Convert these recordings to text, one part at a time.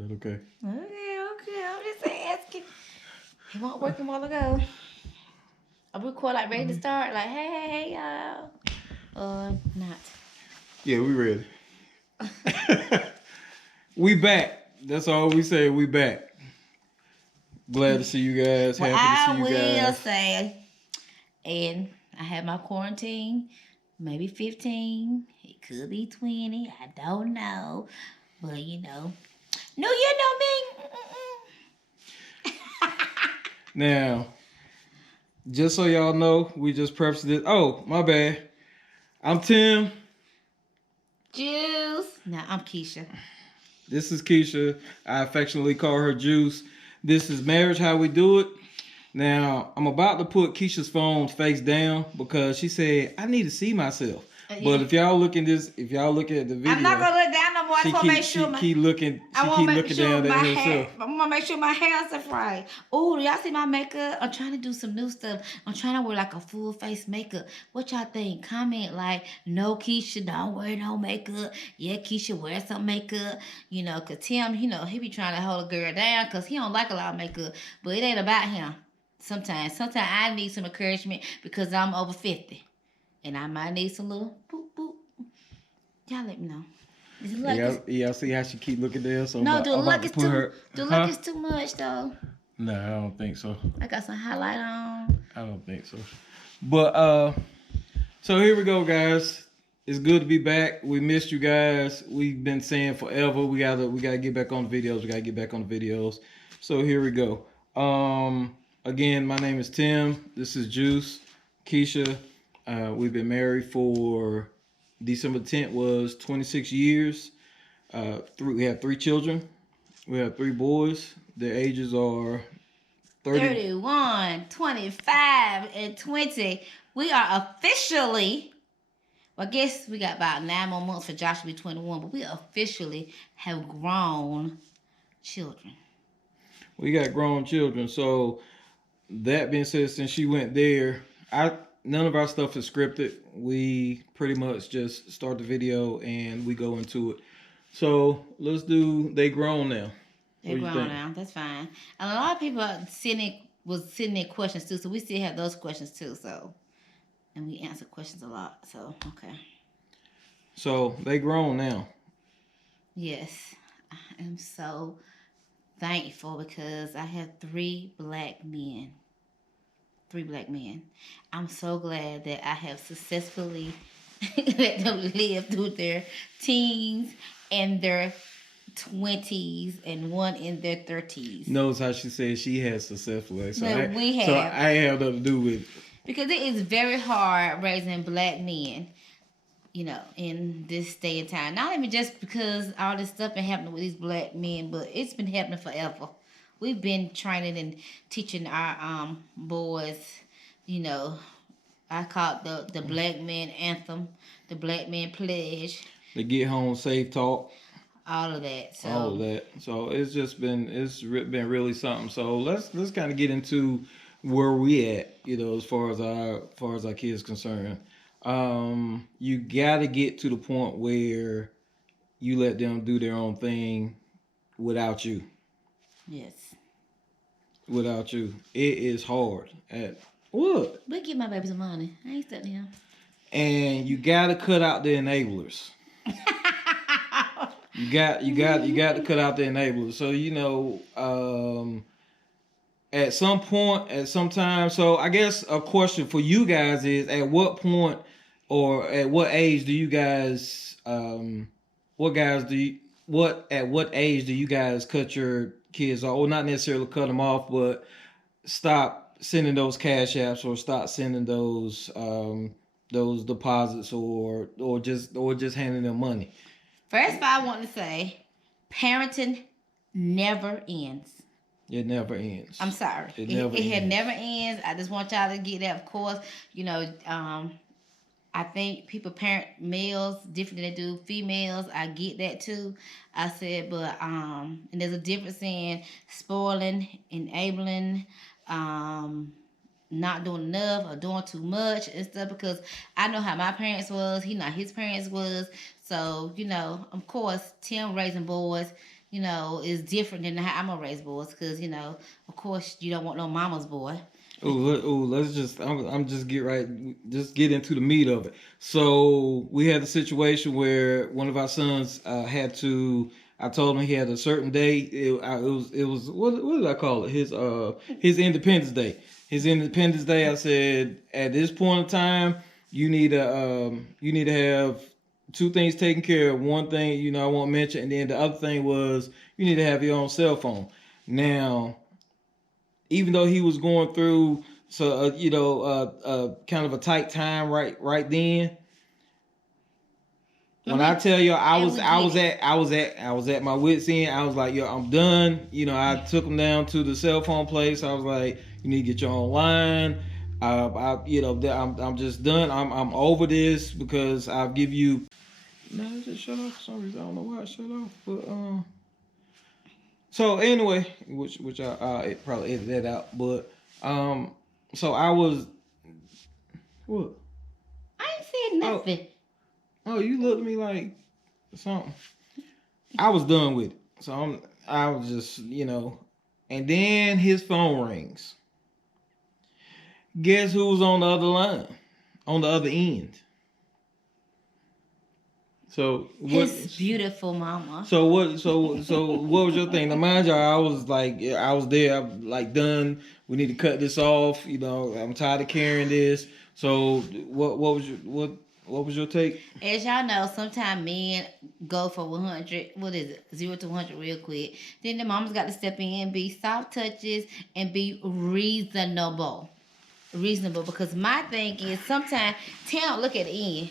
that okay? Okay. I'm just asking. He won't work a while ago. I record like ready to start. Like, hey, y'all. Not. Yeah, we ready. We back. That's all we say. We back. Glad to see you guys. Well, Happy to see I you will guys. say, and I had my quarantine, maybe 15. It could be 20. I don't know. But, New Year, no me. Now, just so y'all know, we just prefaced this. Oh, my bad. I'm Tim. Juice. Now, I'm Keisha. This is Keisha. I affectionately call her Juice. This is Marriage How We Do It. Now, I'm about to put Keisha's phone face down because she said, I need to see myself. But if y'all look at the video, I'm not gonna look down no more. I just want to make sure keep looking down at herself. I want to make sure my hair's right. Oh, do y'all see my makeup? I'm trying to do some new stuff. I'm trying to wear like a full face makeup. What y'all think? Comment like, no, Keisha, don't wear no makeup. Yeah, Keisha, wear some makeup. Cause Tim, he be trying to hold a girl down cause he don't like a lot of makeup. But it ain't about him. Sometimes I need some encouragement because I'm over 50. And I might need some little boop boop. Y'all let me know. Yeah, see how she keep looking there. So No, I'm about to put her. look is too much though. No, I don't think so. I got some highlight on. I don't think so. But so here we go, guys. It's good to be back. We missed you guys. We've been saying forever. We gotta get back on the videos. So here we go. Again, my name is Tim. This is Juice, Keisha. We've been married for December 10th was 26 years. We have 3 children. We have 3 boys. Their ages are 31, 25, and 20. We are officially, well, I guess we got about 9 more months for Josh to be 21, but we officially have grown children. We got grown children. So that being said, since she went there, none of our stuff is scripted. We pretty much just start the video and we go into it. So let's do They Grown Now. They're grown now. That's fine. And a lot of people was sending in questions too, so we still have those questions too. So, and we answer questions a lot. So okay. So they grown now. Yes, I am so thankful because I have 3 black men. 3 black men. I'm so glad that I have successfully let them live through their teens and their 20s and one in their 30s. Knows how she says she has successfully. So we have. So I have nothing to do with it. Because it is very hard raising black men, in this day and time. Not even just because all this stuff been happening with these black men, but it's been happening forever. We've been training and teaching our boys, I call it the black man anthem, the black man pledge. The get home safe talk. All of that. So it's been really something. So let's kind of get into where we at, as far as our kids concerned. You gotta get to the point where you let them do their own thing without you. Yes. Without you, it is hard. What? We give my baby some money. I ain't studying him. And you gotta cut out the enablers. You got to cut out the enablers. So at some point, at some time. So I guess a question for you guys is: at what point or at what age do you guys? At what age do you guys cut your kids off? Or not necessarily cut them off, but stop sending those cash apps or stop sending those deposits or just handing them money. First of all, I want to say, parenting never ends. It never ends. I'm sorry. It never ends. I just want y'all to get that. Of course, I think people parent males different than they do females. I get that too. I said, but and there's a difference in spoiling, enabling, not doing enough or doing too much and stuff, because I know how my parents was. He know his parents was. So, of course, Tim raising boys, is different than how I'm gonna raise boys. Because of course, you don't want no mama's boy. Let's just I'm just get right just get into the meat of it. So we had a situation where one of our sons had to. I told him he had a certain day. It was what did I call it? His Independence Day. His Independence Day. I said at this point in time you need to have two things taken care of. One thing I won't mention, and then the other thing was you need to have your own cell phone. Now even though he was going through kind of a tight time right then. When I tell you I was at my wits end. I was like, yo, I'm done. I took him down to the cell phone place. I was like, you need to get your own line. I'm just done. I'm over this because I'll give you. No, it just shut off for some reason. I don't know why it shut off, but So anyway, which I probably edit that out, but so I was what? I ain't said nothing. Oh, you looked at me like something. I was done with it, so I was just and then his phone rings. Guess who was on the other line, on the other end? So what? His beautiful mama. So what? So what was your thing? Now, mind you, I was like, I was there, I'm like done. We need to cut this off. I'm tired of carrying this. So what was your take? As y'all know, sometimes men go for 100. What is it? 0 to 100 real quick. Then the mama's got to step in, be soft touches, and be reasonable. Reasonable, because my thing is sometimes Tim don't look at the end.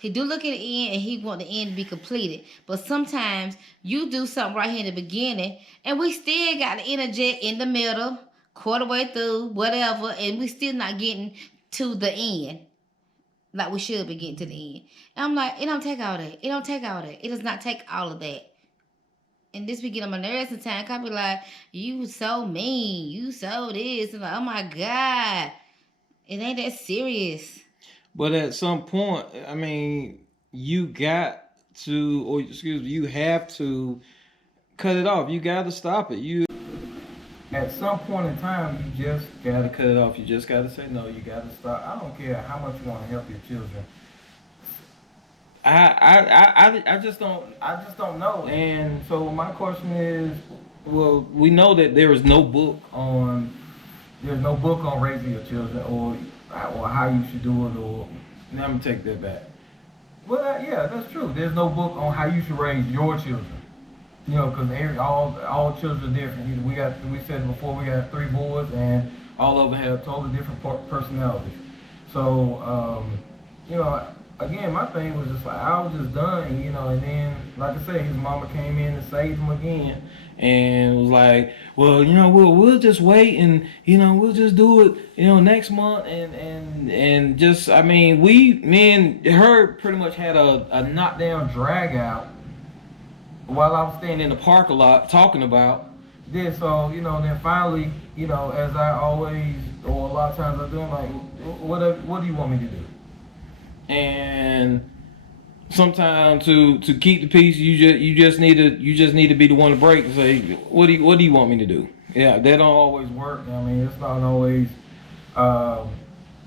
He do look at the end and he want the end to be completed. But sometimes you do something right here in the beginning and we still got to interject in the middle, quarter way through, whatever, and we still not getting to the end like we should be getting to the end. And I'm like, it don't take all that. It don't take all that. It does not take all of that. And this be getting on my nerves sometimes. I be like, you so mean. You so this. And like, oh my God. It ain't that serious. But at some point, I mean, you got to, or excuse me, you have to cut it off. You got to stop it. At some point in time, you just got to cut it off. You just got to say no. You got to stop. I don't care how much you want to help your children. I just don't know. And so my question is, well, we know that there's no book on raising your children or how you should do it. Or now I'm gonna take that back. Well, yeah, that's true. There's no book on how you should raise your children. Because all children are different. We said before, we got 3 boys, and all of them have totally different personalities. So, again, my thing was just like I was just done, and then, like I said, his mama came in and saved him again, and was like, well, we'll just wait, and we'll just do it, next month, and just, I mean, me and her pretty much had a knockdown drag out while I was standing in the park a lot talking about this. So then finally, as I always, or a lot of times I do, I'm like, what do you want me to do? And sometimes to keep the peace, you just need to be the one to break and say, what do you want me to do? Yeah, that don't always work. I mean, it's not always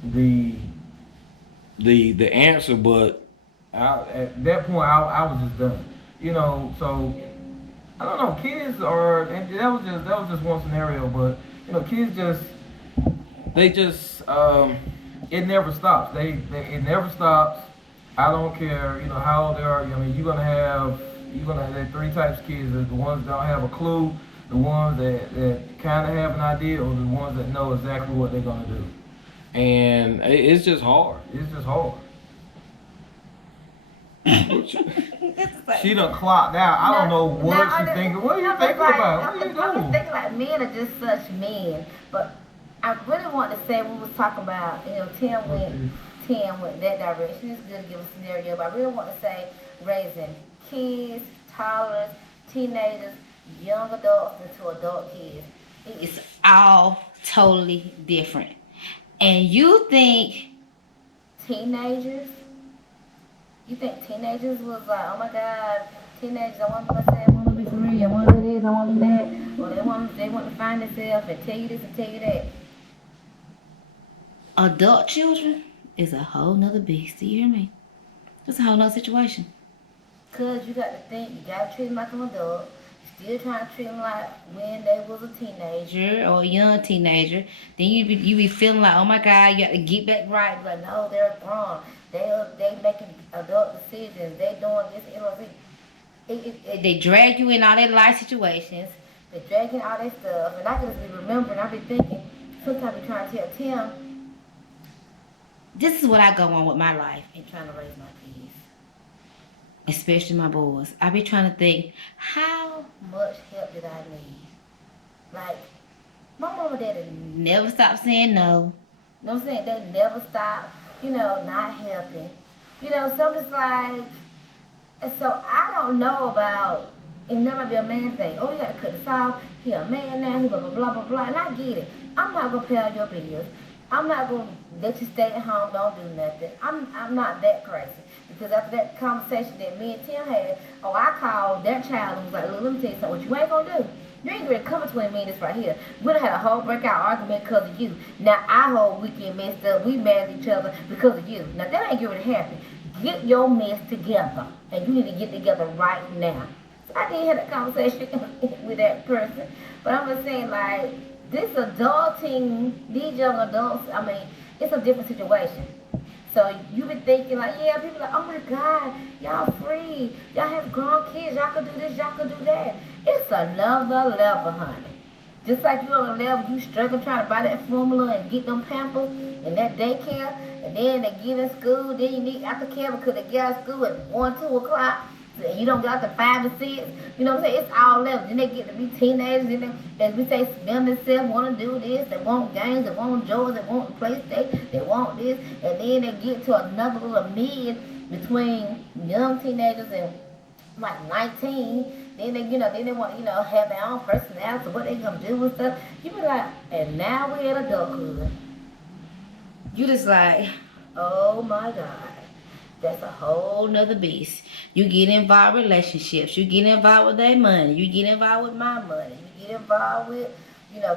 the answer, but at that point I was just done. So I don't know. Kids are, and that was just one scenario, but kids it never stops. It never stops. I don't care, how old they are. I mean, you're gonna have 3 types of kids: the ones that don't have a clue, the ones that kind of have an idea, or the ones that know exactly what they're gonna do. And it's just hard. It's just hard. She done clocked out. I don't know what she's thinking. What are you thinking about? What are you doing? I'm thinking like men are just such men. But I really want to say, we was talking about, Tim went that direction. It's good to give a scenario, but I really want to say raising kids, toddlers, teenagers, young adults into adult kids. It's all totally different. And you think teenagers was like, oh my God, teenagers, I want to say, to be for real. I want to do this. I want to do that. Or they want to find themselves and tell you this and tell you that. Adult children is a whole nother beast. Do you hear me? It's a whole nother situation. Cause you got to think, you got to treat them like an adult. Still trying to treat them like when they was a teenager or a young teenager. Then you be feeling like, oh my God, you got to get back right. Like, no, they're grown. They making adult decisions. They doing this. They drag you in all their life situations. They drag in all their stuff. And I can just be remembering. I be thinking, sometimes I be trying to tell Tim, this is what I go on with my life and trying to raise my kids. Especially my boys. I be trying to think, how much help did I need? Like, my mama and daddy never stopped saying no. You know what I'm saying? They never stopped, not helping. So I'm just like, and so I don't know about, it never be a man thing. Oh, you got to cut this off. He a man now, he blah, blah, blah, blah, blah. And I get it. I'm not going to pay all your bills. I'm not going to let you stay at home, don't do nothing. I'm not that crazy. Because after that conversation that me and Tim had, I called that child and was like, look, let me tell you something. What you ain't going to do? You ain't going to come between me and this right here. We done had a whole breakout argument because of you. Now, our whole weekend messed up. We mad at each other because of you. Now, that ain't going to happen. Get your mess together. And you need to get together right now. So I did have a conversation with that person. But I'm just saying, like, this adulting, these young adults, I mean, it's a different situation. So you be thinking like, yeah, people like, oh my God, y'all free. Y'all have grown kids. Y'all can do this, y'all can do that. It's another level, honey. Just like you on a level, you struggle trying to buy that formula and get them pampers and that daycare. And then they get in school, then you need aftercare because they get out of school at 1, 2 o'clock. And you don't get out to 5 to 6. You know what I'm saying? It's all levels. Then they get to be teenagers. Then they, as we say, smell themselves, want to do this. They want games. They want joy. They want PlayStation. They want this. And then they get to another little mid between young teenagers and like 19. Then they want, have their own personality. What they gonna do with stuff. You be like, and now we're at adulthood. You just like, oh my God. That's a whole nother beast. You get involved in relationships. You get involved with their money. You get involved with my money. You get involved with,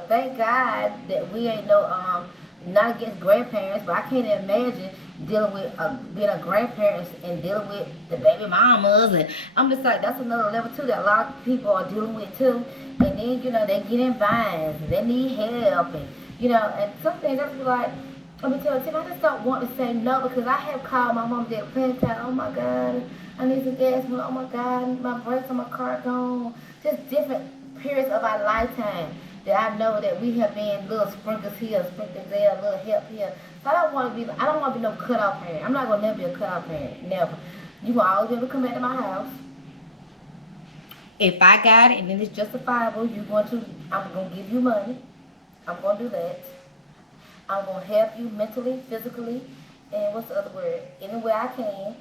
thank God that we ain't not against grandparents, but I can't imagine dealing with being a grandparent and dealing with the baby mamas. And I'm just like, that's another level too that a lot of people are dealing with too. And then, they get in vines. They need help. And, and some things that's like, let me tell you, Tim, I just don't want to say no because I have called my mom and dad plenty of times. Oh my God, I need some gas. Oh my God, my brakes on my car gone. Just different periods of our lifetime that I know that we have been little sprinkles here, sprinkles there, a little help here. So I don't want to be no cutoff parent. I'm not gonna never be a cutoff parent. Never. You will always be able to come back to my house. If I got it and then it's justifiable, I'm gonna give you money. I'm gonna do that. I'm going to help you mentally, physically, and what's the other word? Any way I can.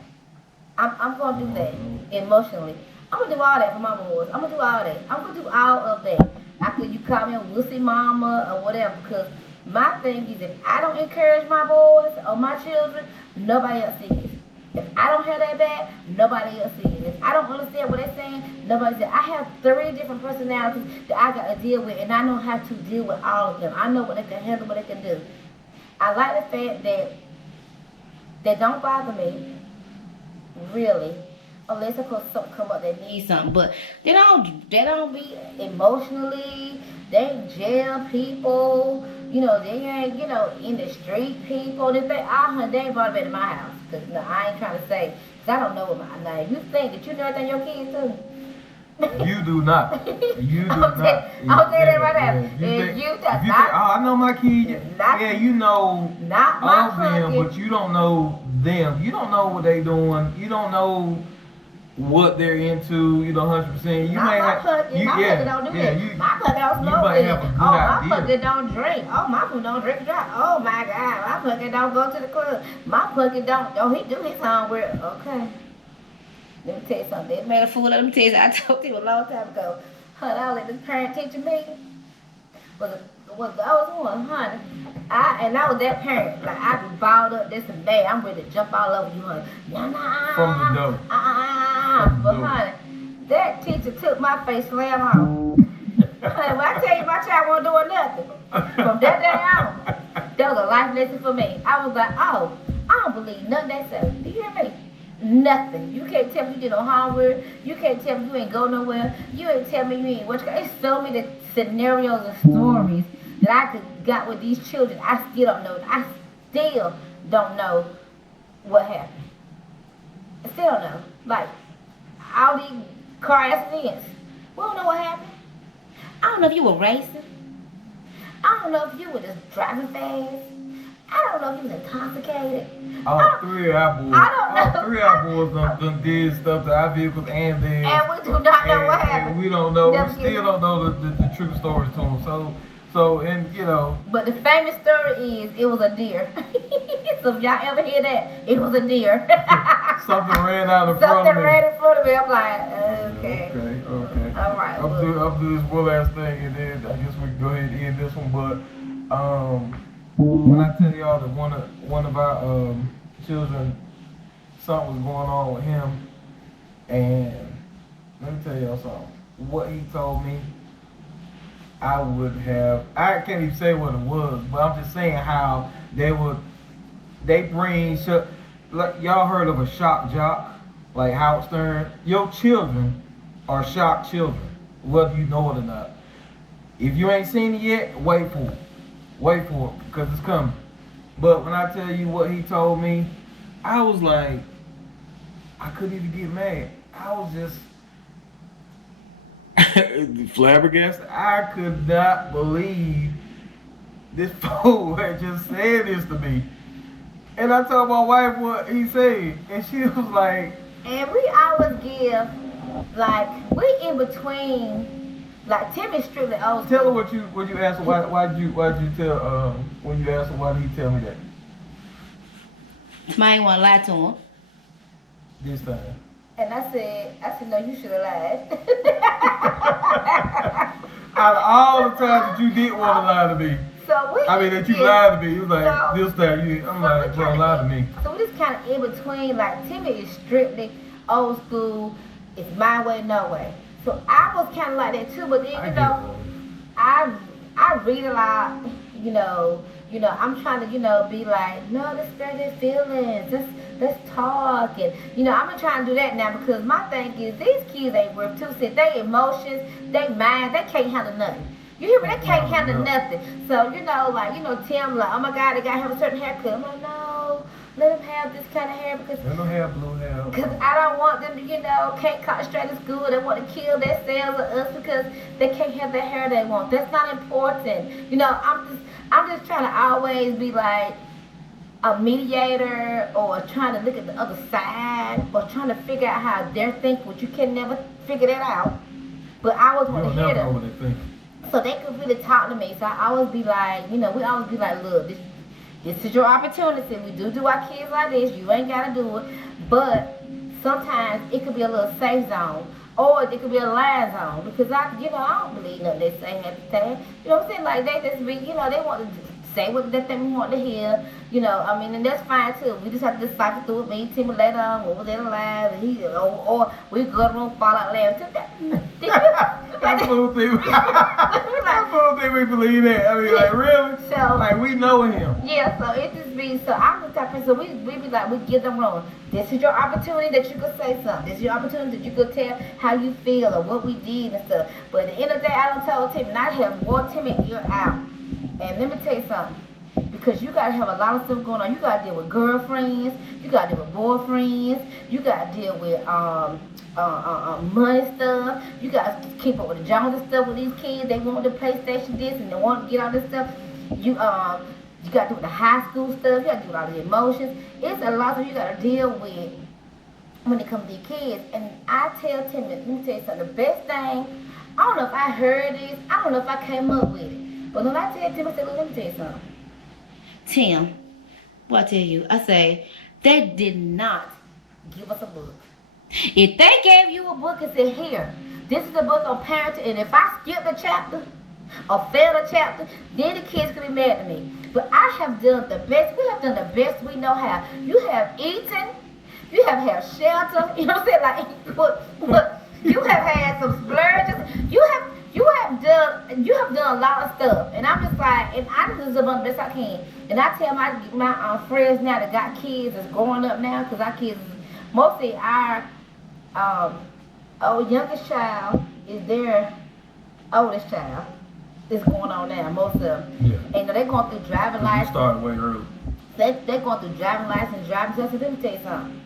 I'm going to do that emotionally. I'm going to do all that for my boys. I'm going to do all that. I'm going to do all of that. After you call me a wussy mama or whatever, because my thing is if I don't encourage my boys or my children, nobody else sees. If I don't have that back, nobody else sees. If I don't understand what they're saying, nobody says. I have 3 different personalities that I got to deal with, and I know how to deal with all of them. I know what they can handle, what they can do. I like the fact that they don't bother me, really, unless of course something come up that needs something. But they don't be emotionally. They ain't jail people. They ain't in the street people. They ain't brought them into my house. Cause I ain't trying to say. Cause I don't know what my name. You think that you know everything your kids too? You do not. You do not. I'm saying that right now. If you think, I know my kids. Yeah, you know not my of them, but you don't know them. You don't know what they doing. You don't know what they're into. 100%. You may have. My puppy don't do that. My puppy don't smoke. My puppy don't drink. Oh, my puppy don't drink. Oh my God, my puppy don't go to the club. My puppy don't. Oh, he do his homework. Okay. Let me tell you something. They made a fool of. Let me tell you something. I told you a long time ago. Honey, I was at this parent teacher meeting. I was one, honey. I was that parent. Like I be balled up this and bad. I'm ready to jump all over you, honey. From the door. But honey, that teacher took my face slam off. When I tell you my child wasn't doing nothing, from that day on, that was a life lesson for me. I was like, oh, I don't believe nothing they say. Do you hear me? Nothing. You can't tell me you did no homework. You can't tell me you ain't go nowhere. You ain't tell me you ain't what. It's so many scenarios and stories that I could got with these children. I still don't know. I still don't know what happened. I still don't know. Like all these car accidents. We don't know what happened. I don't know if you were racing. I don't know if you were just driving fast. I don't know if you was intoxicated. All three of our boys. I don't know. All three of our boys done did stuff to our vehicles and theirs. And we do not know what happened. And we don't know. Never We still don't know the true stories to them. So, and you know. But the famous story is it was a deer. So if y'all ever hear that, it was a deer. Something ran out in front of me. Something ran in front of me. I'm like, okay. Okay. All right. I'll do this one last thing, and then I guess we can go ahead and end this one. But when I tell y'all that one of our children, something was going on with him, and let me tell y'all something. What he told me, I can't even say what it was, but I'm just saying how they bring like y'all heard of a shock jock, like Howard Stern. Your children are shock children, whether you know it or not. If you ain't seen it yet, wait for it. Wait for it, because it's coming. But when I tell you what he told me, I was like, I couldn't even get mad. I was just flabbergasted. I could not believe this fool had just said this to me. And I told my wife what he said, and she was like, and we always give, like, we in between. Like Timmy's strictly old. Tell her what you asked her. Why'd you tell when you asked her why did he tell me that? I ain't want to lie to him. This time. And I said no, you should have lied. Out of all the times that you did want to lie to me, that you lied to me, you was like this time I'm like, bro, lie to me. So we just kind of in between. Like Timmy is strictly old school. It's my way, no way. So I was kind of like that too, but then I read a lot, you know, I'm trying to, be like, no, let's spare their feelings, let's talk, and I'm trying to do that now because my thing is these kids ain't worth 2 cents. They emotions, they mind, they can't handle nothing. You hear me? They can't handle nothing. So Tim like, oh my God, they gotta have a certain haircut. I'm like, no. Let them have this kind of hair because they don't have blue hair. Because I don't want them to, can't concentrate in school. They want to kill their sales of us because they can't have the hair they want. That's not important. I'm just trying to always be like a mediator or trying to look at the other side or trying to figure out how they're thinking, but you can never figure that out. But I always want to hear them. Know what they think. So they could really talk to me. So I always be like, we always be like, look, this is your opportunity. We do our kids like this. You ain't got to do it. But sometimes it could be a little safe zone. Or it could be a lie zone. Because I don't believe nothing they say half the time. You know what I'm saying? Like, they just be, they want to say what they think we want to hear. And that's fine too. We just have to just cycle through it. Me and Timmy later on, what was in the line, and or we go to the room, fall out laughing. That fool think we believe that. I mean, like, really? So, like, we know him. Yeah, so it just be, so I'm the type of person, so we be like, we give them room. This is your opportunity that you could say something. This is your opportunity that you could tell how you feel or what we did and stuff. But at the end of the day, I done told Timmy, not have more Timmy, you're out. And let me tell you something. Because you got to have a lot of stuff going on. You got to deal with girlfriends. You got to deal with boyfriends. You got to deal with money stuff. You got to keep up with the Joneses stuff with these kids. They want the PlayStation this and they want to get all this stuff. You got to do with the high school stuff. You got to do with all the emotions. It's a lot of you got to deal with when it comes to these kids. And I tell Tim, let me tell you something. The best thing, I don't know if I heard this. I don't know if I came up with it. But when I tell Tim, I said, well, let me tell you something. Tim, what I tell you, I say, they did not give us a book. If they gave you a book and said, here, this is a book on parenting, and if I skip a chapter or fail a chapter, then the kids could be mad at me. But I have done the best. We have done the best we know how. You have eaten. You have had shelter. You know what I'm saying? Like, You have had some splurges. You have done a lot of stuff, and I'm just like, and I just do the best I can. And I tell my friends now that got kids that's growing up now, because our kids, mostly um, our youngest child is their oldest child. Is going on now, most of them. Yeah. And they're going through driving You license. started way early. They're going through driving license, driving test. Let me tell you something.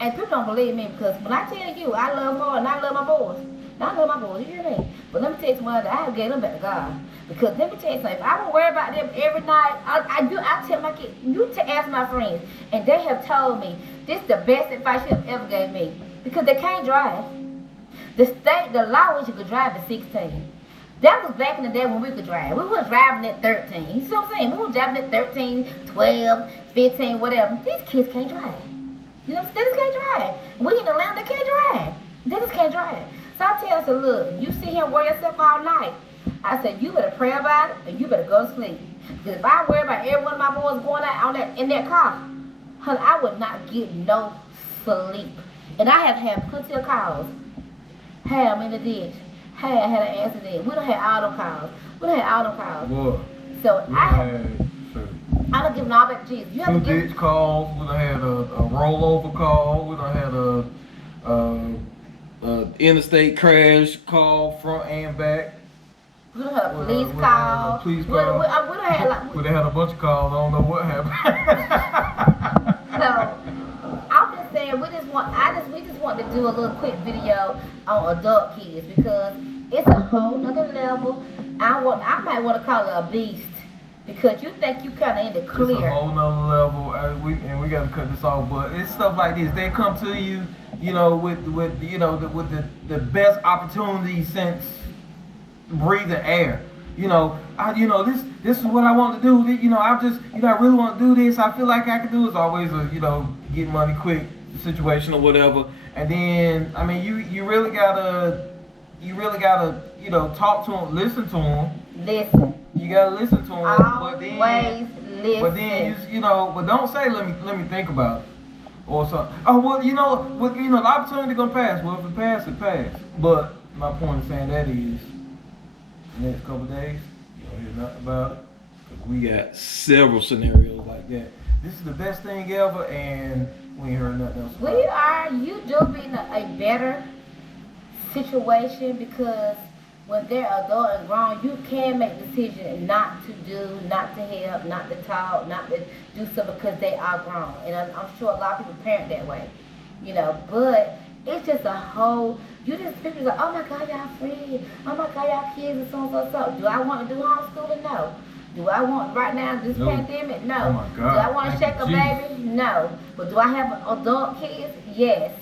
And people don't believe me because when I tell you I love her and I love my boys, now I love my boys, you hear me? But let me tell you something, I have gave them back to God. Because let me tell you something, if I would worry about them every night, I tell my kids, ask my friends, and they have told me this is the best advice you have ever gave me. Because they can't drive. The law is you could drive at 16. That was back in the day when we could drive. We weren't driving at 13. You see what I'm saying? We were driving at 13, 12, 15, whatever. These kids can't drive. You know, they just can't drive. We in Atlanta, they can't drive. They just can't drive. So I tell her, look, you sit here and worry yourself all night. I said, you better pray about it and you better go to sleep. Because if I worry about every one of my boys going out in that car, honey, I would not get no sleep. And I have had plenty of calls. Had them in the ditch. Had an accident. We don't have all them calls. Boy, So we I don't give them all back to Jesus. You have two to give ditch calls. We done had a rollover call. We done had a Interstate crash call front and back. we don't have a police we don't call. have a police We call. don't have like. We done had a bunch of calls. I don't know what happened. So I'm just saying we just want to do a little quick video on adult kids because it's a whole nother level. I might want to call it a beast because you think you kind of in the It's a clear. whole nother level. We got to cut this off, but it's stuff like this. They come to you, you know, with the best opportunity since breathing air. This is what I want to do. I really want to do this. I feel like I can do. It's always a get money quick situation or whatever. And then I mean you really gotta talk to them, listen to them. Listen. You gotta listen to them. Always listen. But then but don't say let me think about it or something. Oh well, the opportunity gonna pass. Well, if it pass, it pass. But my point of saying that is, the next couple of days, you don't hear nothing about it. We got several scenarios like that. This is the best thing ever, and we ain't heard nothing else about it. You do be in a better situation because when they're adult and grown, you can make decisions not to do, not to help, not to talk, not to do something because they are grown. And I'm sure a lot of people parent that way, but it's just a whole, people like, oh my God, y'all free. Oh my God, y'all kids are so. Do I want to do homeschooling? No. Do I want right now this pandemic? No. Oh my God. Do I want to Thank shake a you, baby? No. But do I have adult kids? Yes.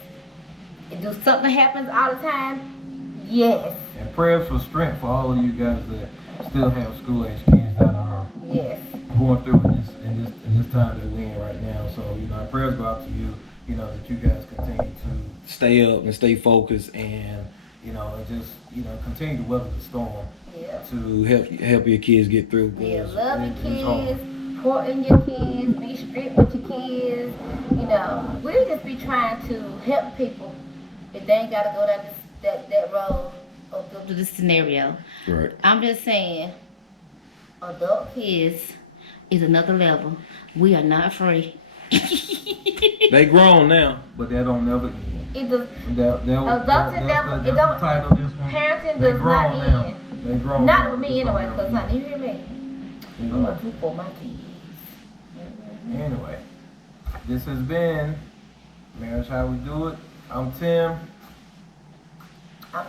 Do something happens all the time? Yes. And prayers for strength for all of you guys that still have school age kids that are Yes. going through in this time that we're in right now. So our prayers go out to you. That you guys continue to Stay up and stay focused and and just continue to weather the storm. Yeah. to help your kids get through. Yeah, 'cause love your it's hard. kids, pour in your kids, be strict with your kids. We just be trying to help people if they ain't gotta go down that road or go through this scenario. Right. I'm just saying, adult kids is another level. We are not free. They grown now. But that don't never end. It does, That's Adulting the don't- title of this one. parenting They does grown not now. end. They grown. Not now. with me This anyway, don't because never honey, you hear me? end. I'm gonna do for my kids. Anyway, this has been Marriage How We Do It. I'm Tim.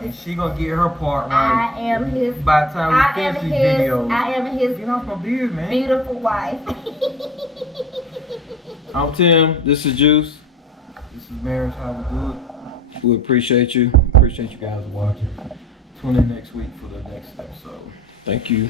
And she gonna get her part right. I am his. By the time we finish these videos. I am his Get off my beard, man. beautiful wife. I'm Tim. This is Juice. This is Marriage How We Do It. We appreciate you. Appreciate you guys Guys watching. Tune in next week for the next episode. Thank you.